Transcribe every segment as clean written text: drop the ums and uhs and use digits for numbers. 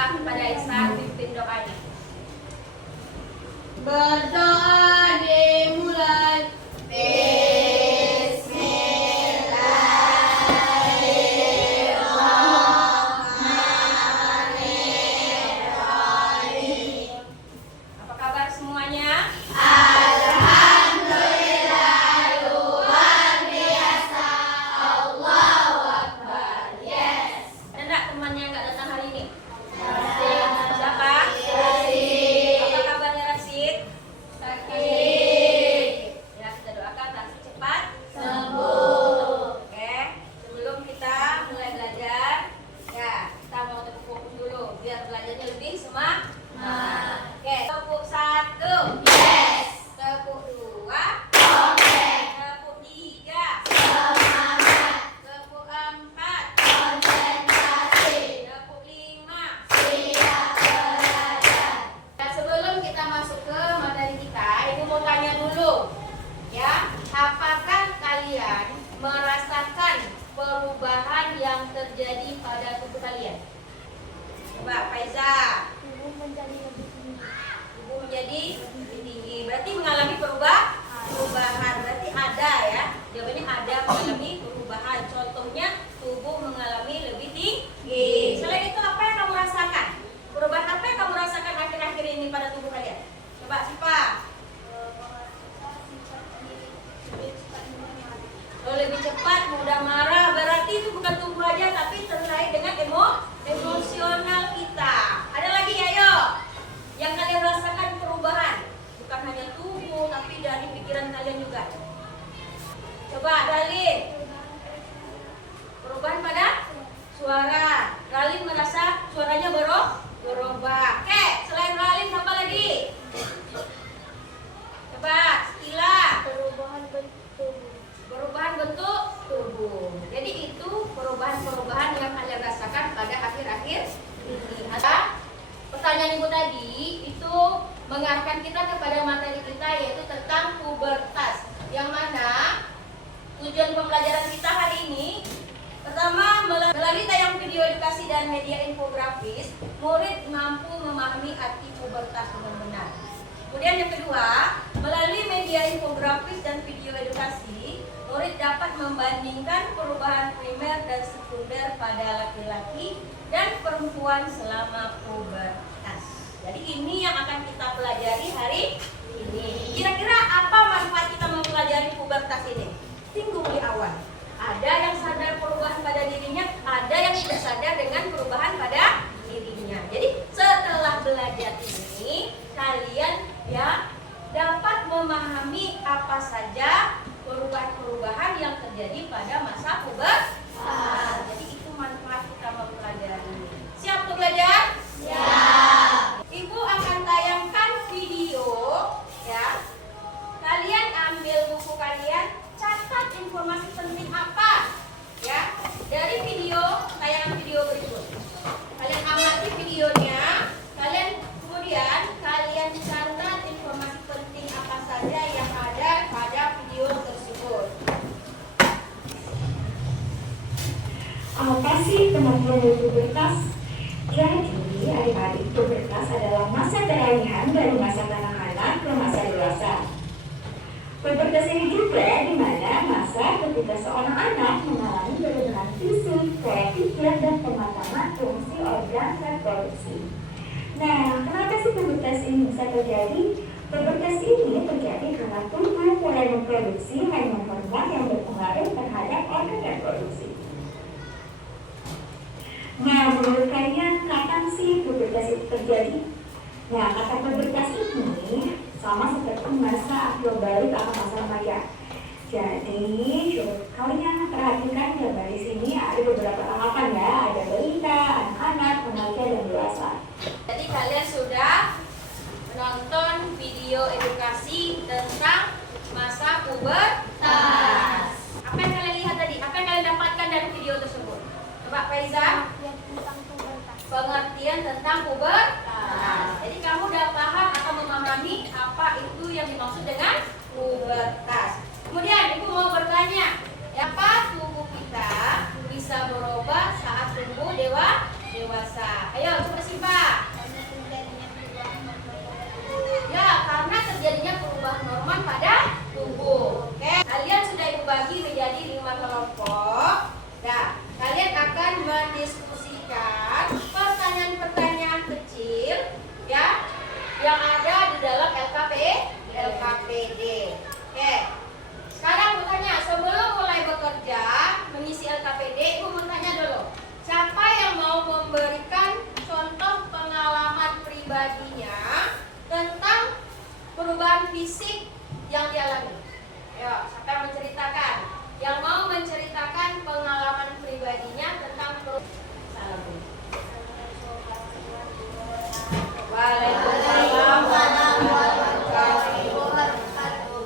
Coba kepada Ihsan pimpin doanya. Berdoa dimulai. Apa kabar semuanya? Alhamdulillah, luar biasa. Allahu Akbar. Yes. Ada enggak temannya yang enggak datang hari ini? Rasid. Siapa? Rasid. Apa kabarnya Rasid? Sakit. Ya, kita doakan Rasid cepat Sembuh. Oke, sebelum kita mulai belajar, ya kita mau tepuk fokus dulu biar belajarnya lebih semangat. Oke, tepuk 1. Yes. Tepuk 2. Oke. Tepuk 3. Semangat. Tepuk 4. Konsentrasi. Tepuk 5. Siap belajar. Nah, sebelum kita masuk ke materi kita, Ibu mau tanya dulu, ya, apakah kalian merasakan perubahan yang terjadi pada tubuh kalian? Coba, Faiza. Tubuh menjadi lebih tinggi. Tubuh menjadi lebih tinggi, berarti mengalami perubahan, berarti ada ya. Jawabannya ada mengalami perubahan. Contohnya tubuh mengalami lebih tinggi. Selain itu apa yang kamu rasakan? Perubahan apa yang kamu rasakan akhir-akhir ini pada tubuh kalian? Coba Sipa. Oh, lebih cepat, mudah marah. Berarti itu bukan tubuh aja, tapi terkait dengan emosional kita. Ada lagi, ayo. Yang kalian rasakan perubahan, bukan hanya tubuh, tapi dari pikiran kalian juga. Coba, Ralin. Perubahan pada suara. Ralin merasa suaranya berubah. Oke, selain Ralin, apa lagi? Coba, Stila. Perubahan bentuk tubuh. Perubahan bentuk tubuh. Jadi itu perubahan-perubahan yang kalian rasakan pada akhir-akhir ini. Ada pertanyaan Ibu tadi itu mengarahkan kita kepada materi kita, yaitu tentang pubertas. Yang mana tujuan pembelajaran kita hari ini, pertama, melalui tayang video edukasi dan media infografis, murid mampu memahami arti pubertas dengan benar. Kemudian yang kedua, melalui media infografis dan video edukasi, murid dapat membandingkan perubahan primer dan sekunder pada laki-laki dan perempuan selama pubertas. Jadi ini yang akan kita pelajari hari ini. Kira-kira apa manfaat kita mempelajari pubertas ini? Tunggu di awal. Ada yang sadar perubahan pada dirinya, ada yang tidak sadar dengan perubahan pada dirinya. Jadi setelah belajar ini, kalian ya dapat memahami apa saja perubahan-perubahan yang terjadi pada masa pubertas. Jadi itu manfaat kita mempelajari. Siap untuk belajar? Siap. Ibu akan tayangkan video ya. Kalian ambil buku kalian, catat informasi penting apa ya dari tayangan video berikut. Kalian amati videonya, kemudian kalian catat informasi penting apa saja yang ada pada video tersebut. Apa sih kemampuan pubertas? Jadi, adik-adik, pubertas adalah masa peralihan dari masa kanak-kanak ke masa dewasa. Pubertas ini juga di mana masa ketika seorang anak mengalami perubahan fisik, pola pikir, dan pematangan fungsi organ reproduksi. Nah, kenapa sih pubertas ini bisa terjadi? Pubertas ini terjadi karena tubuh mulai memproduksi hormon-hormon yang berpengaruh terhadap organ reproduksi. Nah, menurut kalian kapan sih pubertas itu terjadi? Nah, kata pubertas ini sama seperti masa akil atau masa remaja. Jadi, kalian perhatikan gambar di sini ada beberapa tahapan ya, ada balita, anak-anak, remaja, dan dewasa. Jadi kalian sudah menonton video edukasi tentang masa pubertas. Apa yang kalian lihat tadi? Apa yang kalian dapatkan dari video tersebut? Coba Faiza. Tentang pubertas. Pengertian tentang pubertas. Jadi kamu udah paham atau memahami apa itu yang dimaksud dengan pubertas. Kemudian ibu mau bertanya, apa tubuh kita bisa berubah saat tumbuh dewasa? Ayo coba Siva. semua kelompok. Nah, kalian akan mendiskusikan pertanyaan-pertanyaan kecil ya yang ada di dalam LKPD. Oke. Sekarang mau tanya, sebelum mulai bekerja mengisi LKPD, Ibu mau tanya dulu. Siapa yang mau memberikan contoh pengalaman pribadinya tentang perubahan fisik yang dialami? Ayo, siapa yang menceritakan? Yang mau menceritakan pengalaman pribadinya tentang perubahan. Waalaikumsalam warahmatullahi wabarakatuh.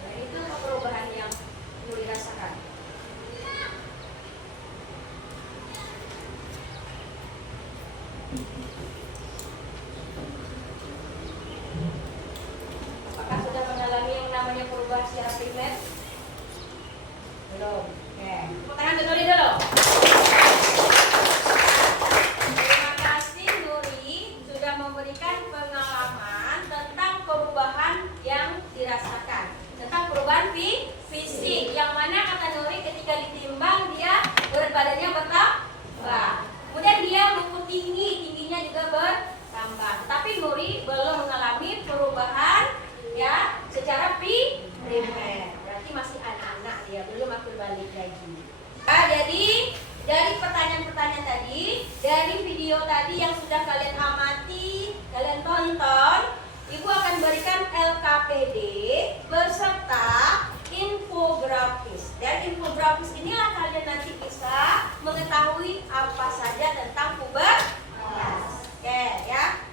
Nah, itu perubahan yang Nuri rasakan. Apakah sudah mengalami yang namanya perubahan secara primer? Belum. Oke. Tepuk tangan untuk Nuri dulu. Terima kasih Nuri sudah memberikan pengalaman tentang perubahan yang dirasakan. Tentang perubahan fisik. Yang mana kata Nuri ketika ditimbang dia berat badannya bertambah. Kemudian dia lumpuh tingginya juga bertambah. Tapi Nuri belum mengalami perubahan ya secara primer. Berarti masih anak-anak dia, belum akil balik lagi. Nah, jadi dari pertanyaan-pertanyaan tadi, dari video tadi yang sudah kalian amati, kalian tonton, Ibu akan berikan LKPD beserta infografis. Dan infografis inilah kalian nanti bisa mengetahui apa saja tentang pubertas. Oke ya.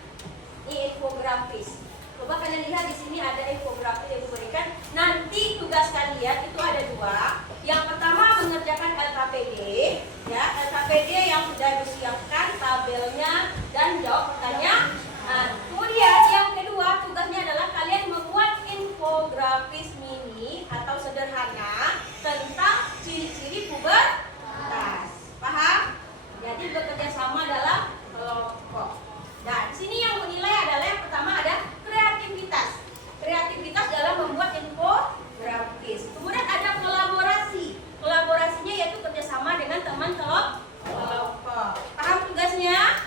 Ini infografis. Coba kalian lihat di sini ada infografis yang diberikan. Nanti tugas kalian itu ada dua. Yang pertama mengerjakan LKPD, ya LKPD yang sudah disiapkan tabelnya dan jawab pertanyaan. Kemudian yang kedua tugasnya adalah kalian membuat infografis mini atau sederhana tentang ciri-ciri pubertas. Paham? Jadi bekerja sama dalam kelompok. Nah, di sini yang menilai adalah yang pertama ada kreativitas. Kreativitas dalam membuat infografis. Kemudian ada kolaborasi. Kolaborasinya yaitu kerjasama dengan teman kelompok. Paham tugasnya?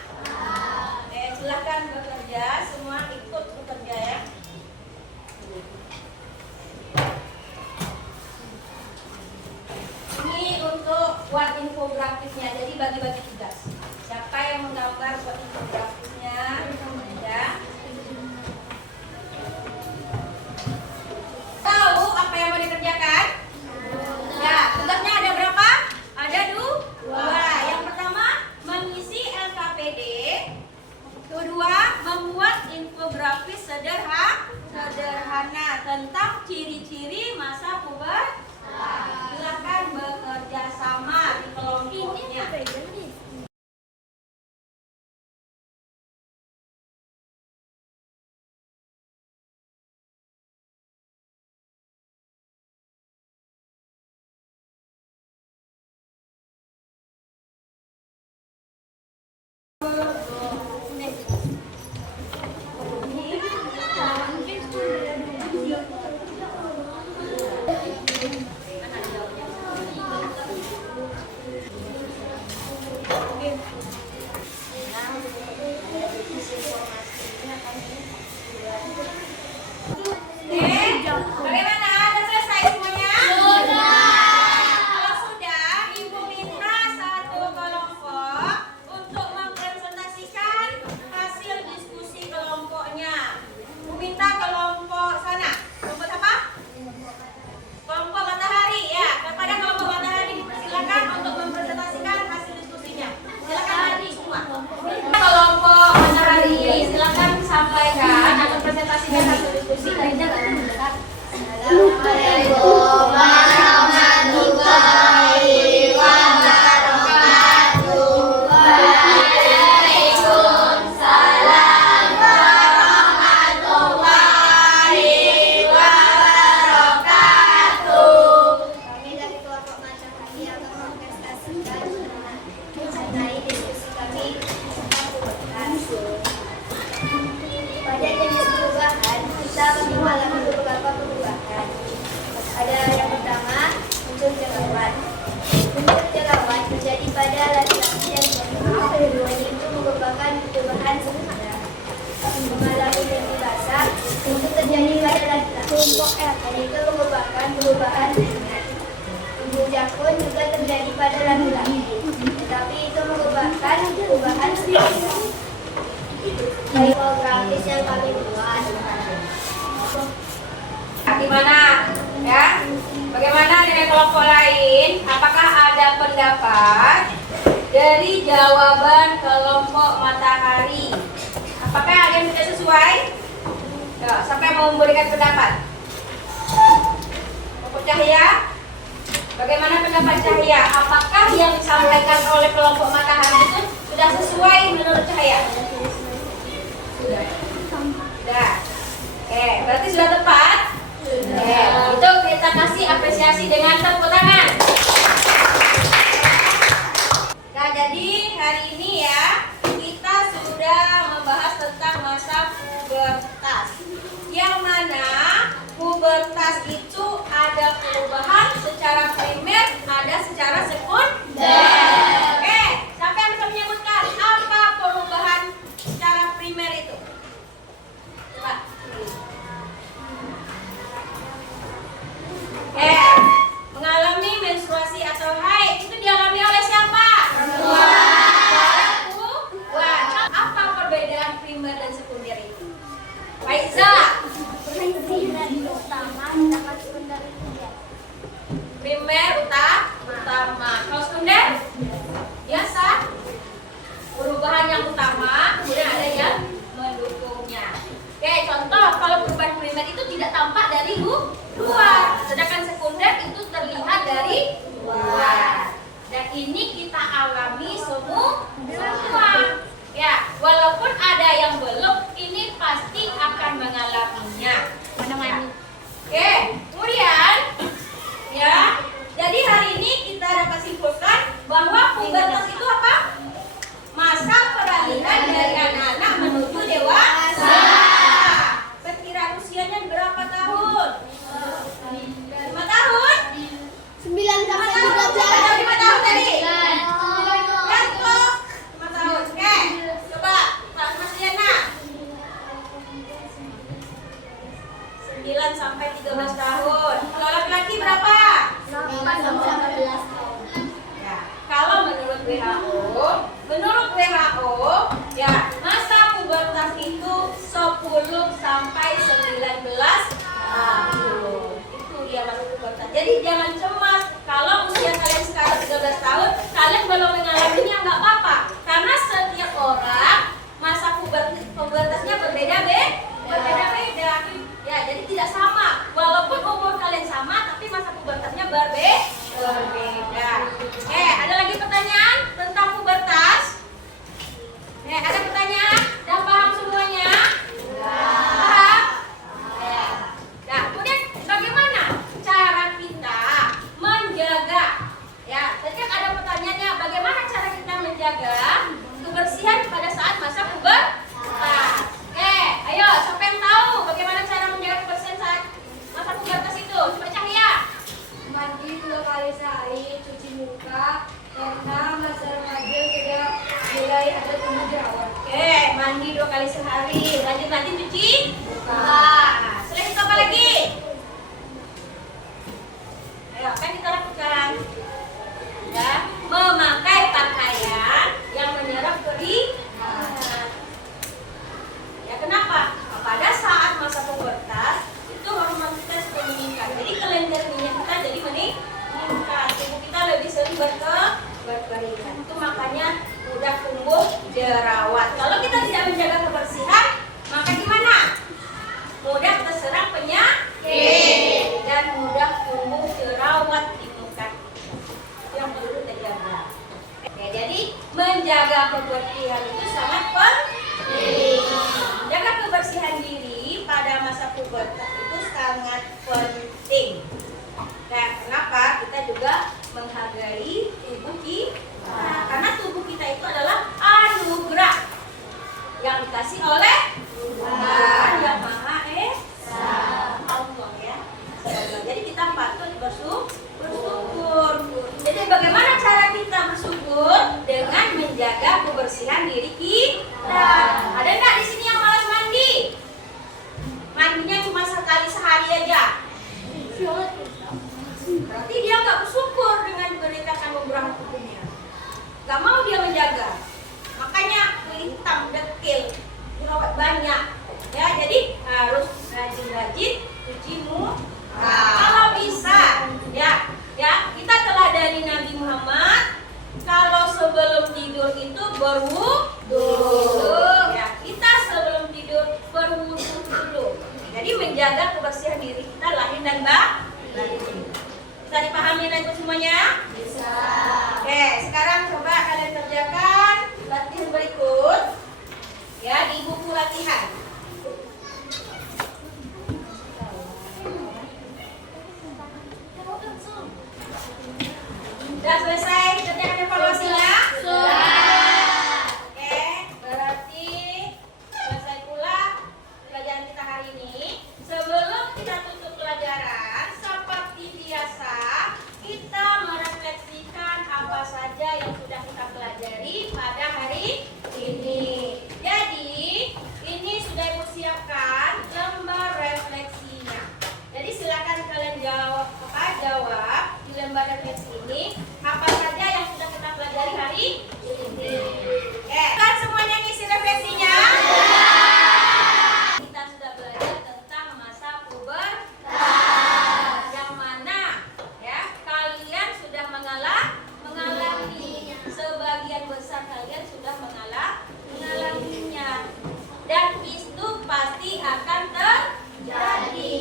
Oke, silakan bekerja. Semua ikut bekerja ya. Ini untuk buat infografisnya. Jadi bagi-bagi tugas. Siapa yang menggambar buat infografisnya? Ya. Tahu apa yang mau dikerjakan? Ya, tugasnya ada berapa? Ada dua. Yang pertama mengisi LKPD. Kedua membuat infografis sederhana tentang ciri-ciri masa pubertas. Silakan bekerja sama di kelompoknya. itu terjadi pada laki-laki. Kelompok R. Hal itu merupakan perubahan ringan. Tumbuh jakun juga terjadi pada laki-laki, tetapi itu merupakan perubahan serius. Dari infografis yang kami buat. Gimana? Ya? Bagaimana dengan kelompok lain? Apakah ada pendapat dari jawaban kelompok matahari? Apakah ada yang tidak sesuai? Ya, siapa yang mau memberikan pendapat? Kelompok cahaya? Bagaimana pendapat cahaya? Apakah yang disampaikan oleh kelompok matahari itu sudah sesuai menurut cahaya? Sudah. Sudah. Oke, berarti sudah tepat? Itu kita kasih apresiasi dengan tepuk tangan. Nah, jadi hari ini ya kita sudah membahas tentang masa pubertas. Yang mana pubertas itu ada perubahan secara primer, ada secara sekunder. Oke, siapa yang bisa menyebutkan apa perubahan secara primer itu? Coba. Mengalami menstruasi atau haid itu dialami oleh siapa? Perempuan. Apa perbedaan primer dan sekunder itu? Faiza. Primer utama, sedangkan sekunder itu biasa. Primer utama. Kalau sekunder biasa. Perubahan yang utama, kemudian ada yang mendukungnya. Oke, contoh kalau perubahan primer itu tidak tampak dari luar, sedangkan sekunder itu terlihat dari luar. Dan ini kita alami semua. Ya, walaupun ada yang belum, ini pasti akan mengalaminya. Oke, kemudian ya, jadi hari ini kita dapat simpulkan bahwa pubertas itu apa? Masa peralihan dari anak-anak menuju dewasa. Perkiraan usianya berapa tahun? 5 tahun? 9 sampai 5 tahun tadi? Kan? Ya, kok 5 tahun. Oke, coba Mas Liana. 9 sampai 13 tahun. Kalau laki-laki berapa? 8 sampai 11 tahun. Ya, kalau menurut WHO, ya masa pubertas itu 10 sampai 19 tahun. Itu dia masa pubertas. Jadi jangan cemas kalau usia kalian sekarang 13 tahun, kalian belum mengalaminya, nggak apa-apa. Karena setiap orang masa pubertasnya berbeda-beda. Ya, jadi tidak sama. Walaupun umur kalian sama, tapi masa pubertasnya berbeda. Ada lagi pertanyaan tentang pubertas? Ada pertanyaan? Dah paham semuanya? Paham? Nah, kemudian bagaimana cara kita menjaga? Ya, tadi kan ada pertanyaannya, bagaimana cara kita menjaga kebersihan pada saat masa pubertas? Ayo, siapa yang tahu bagaimana cara menjaga kebersihan saat masa pubertas itu? Coba Cahaya. Mandi 2 kali sehari, cuci muka, karena masa remaja sudah mulai ada tumbuh jerawat. Mandi 2 kali sehari. Lanjut cuci muka. Selain itu apa lagi? Ayo, apa yang kita lakukan? Ya, memakai pakaian yang menyerap keringat. Ya, kenapa? Pada saat masa pubertas itu hormon kita sudah meningkat. Jadi kalender minyak kita jadi meningkat. Tubuh kita lebih sering berkeringat. Itu makanya mudah tumbuh jerawat. Kalau kita tidak menjaga kebersihan, maka gimana? Mudah terserang penyakit dan mudah tumbuh jerawat di muka. Yang perlu kita jaga. Oke, jadi menjaga kebersihan itu sangat penting. Jaga kebersihan diri pada masa pubertas itu sangat penting. Dan kenapa? Kita juga menghargai tubuh kita. Karena tubuh kita itu adalah anugerah yang dikasih oleh Tuhan Yang Maha Esa, Allah ya. Jadi kita patut bersyukur. Jadi bagaimana cara kita bersyukur? Dengan menjaga kebersihan diri kita. Ada nggak di sini yang malas mandi? Mandinya menjaga. Makanya kulit hitam, dekil, jerawat banyak. Ya, jadi harus rajin-rajin cuci muka. Kalau bisa, ya, kita teladani Nabi Muhammad. Kalau sebelum tidur itu berwudu. Ya, kita sebelum tidur berwudu dulu. Jadi menjaga kebersihan diri kita lahir dan batin. Bisa dipahami itu semuanya? Bisa. Oke, sekarang coba kalian kerjakan latihan berikut. Ya, di buku latihan. Sudah selesai kerjakan evaluasinya? Sudah. Oke, berarti selesai pula pelajaran kita hari ini. Sebelum kita tutup pelajaran, seperti biasa, kita merefleksikan apa saja yang sudah kita pelajari pada hari ini. Jadi, ini sudah Ibu siapkan lembar refleksinya. Jadi silakan kalian jawab di lembar refleksi ini apa saja yang sudah kita pelajari hari ini. Kan semuanya ngisi refleksinya? Kita sudah belajar tentang masa pubertas, yang mana ya kalian sudah mengalami, sebagian besar kalian sudah mengalaminya, dan itu pasti akan terjadi,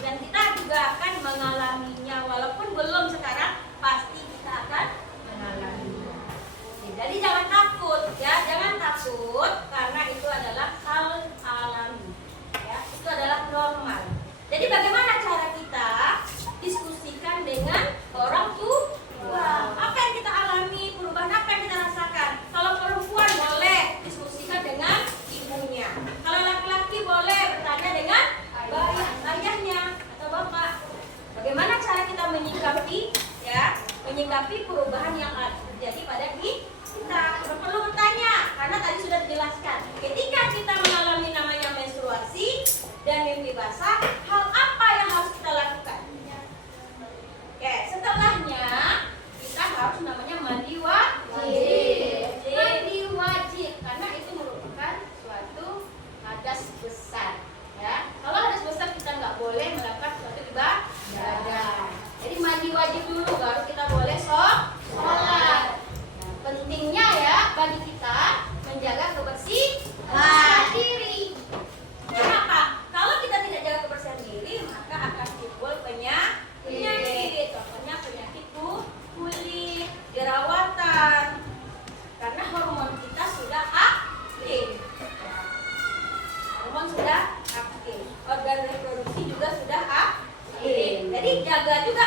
dan kita juga akan mengalaminya walaupun belum sekarang, pasti kita akan mengalaminya. Jadi jangan takut ya, jangan takut karena itu adalah hal alami ya, itu adalah normal. Jadi bagaimana cara kita diskusikan dengan orang tua? Apa yang kita alami, perubahan apa yang kita rasakan? Kalau perempuan boleh diskusikan dengan ibunya, kalau laki-laki boleh bertanya dengan ayahnya atau bapak. Bagaimana cara kita menyikapi perubahan yang terjadi pada kita? Perlu bertanya, karena tadi sudah dijelaskan. Ketika kita mengalami namanya menstruasi dan mimpi basah, hal apa yang harus kita lakukan? Oke, setelahnya kita harus namanya mandi wajib. Mandi wajib karena itu merupakan suatu hadas besar. Ya, kalau hadas besar kita nggak boleh melakukan suatu ibadah. Jadi mandi wajib dulu baru kita boleh sholat. Nah, pentingnya ya bagi kita menjaga kebersihan diri. Kenapa? Kalau kita tidak jaga kebersihan diri, maka akan timbul penyakit. Contohnya penyakit kulit, jerawatan. Karena hormon kita sudah aktif. Hormon sudah aktif. Organ reproduksi juga sudah aktif. Jadi jaga juga